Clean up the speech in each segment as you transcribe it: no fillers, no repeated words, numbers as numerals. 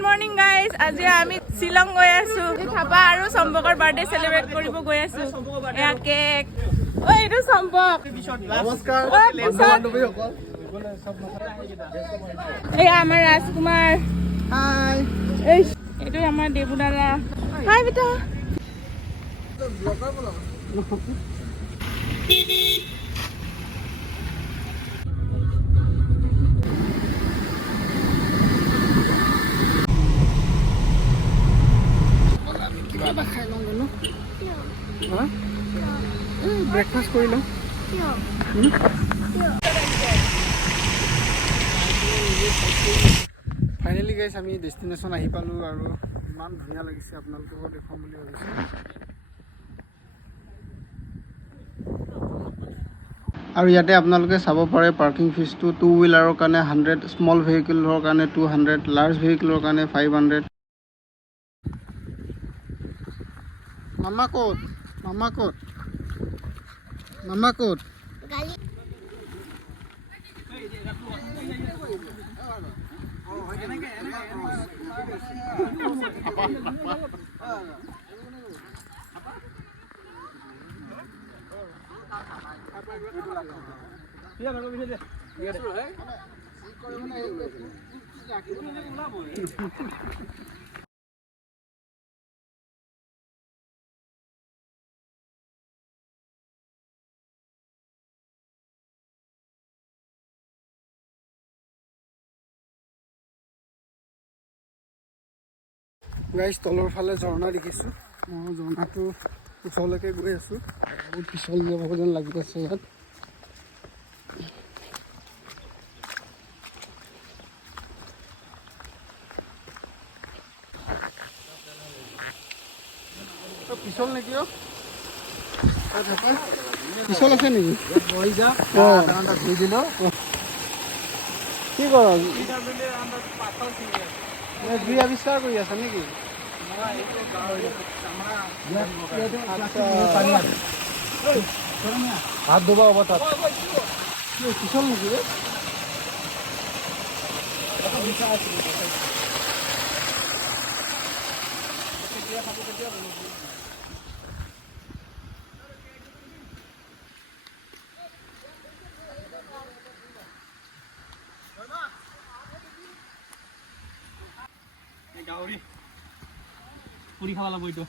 Good morning guys. আজি আমি শিলং গৈ আছো। থাপা আৰু সম্পকৰ বাৰ্থডে সেলিব্ৰেট কৰিব গৈ আছো। এয়া কেক। ঐ এইটো সম্পক। নমস্কাৰ বন্ধু-বান্ধৱীসকল। এয়া আমাৰ ৰাজকুমাৰ। হাই এইটো আমাৰ দেবু দাদা। হাই বেটা। ব্ৰেকফাষ্ট কৰি লওঁ ফাইনেলি গাইছ আমি ডেষ্টিনেশ্যন আহি পালোঁ আৰু ইমান ধুনীয়া লাগিছে আপোনালোকক দেখুৱাম বুলি ভাবিছোঁ আৰু ইয়াতে আপোনালোকে চাব পাৰে পাৰ্কিং ফিজটো 2 হুইলাৰৰ কাৰণে 100 স্মল ভেহিকেলৰ কাৰণে 200 লাৰ্জ ভেহিকেলৰ কাৰণে 500 মামা ক'ত মামা ক'ত মামা ক'ত গাইছ তলৰ ফালে ঝৰ্ণা দেখিছোঁ মই ঝৰ্ণাটো ওচৰলৈকে গৈ আছোঁ বহুত পিছল যাব যেন লাগি আছে ইয়াত পিছল নেকি পিছল আছে নেকি কি কৰ দুই আৱিষ্কাৰ কৰি আছা নেকি হাত ধুবা হ'ব তাত পিছল নেকি গাহৰি পুৰি খাব লাগিব এইটো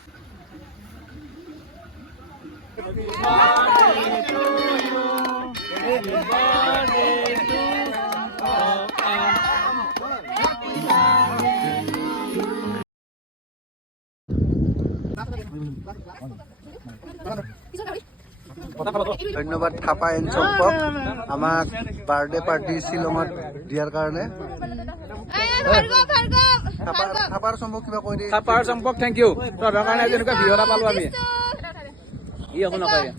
ধন্যবাদ থাপা এণ্ড চম্পক আমাক বাৰ্থডে পাৰ্টি শ্বিলঙত দিয়াৰ কাৰণে থাপাৰ চম্পক কিবা কৈ দিয়ে থাপাৰ চম্পক থেংক ইউ তহঁতৰ কাৰণে আজি এনেকুৱা ভিডিঅ' এটা পালোঁ আমি ই একো নকয়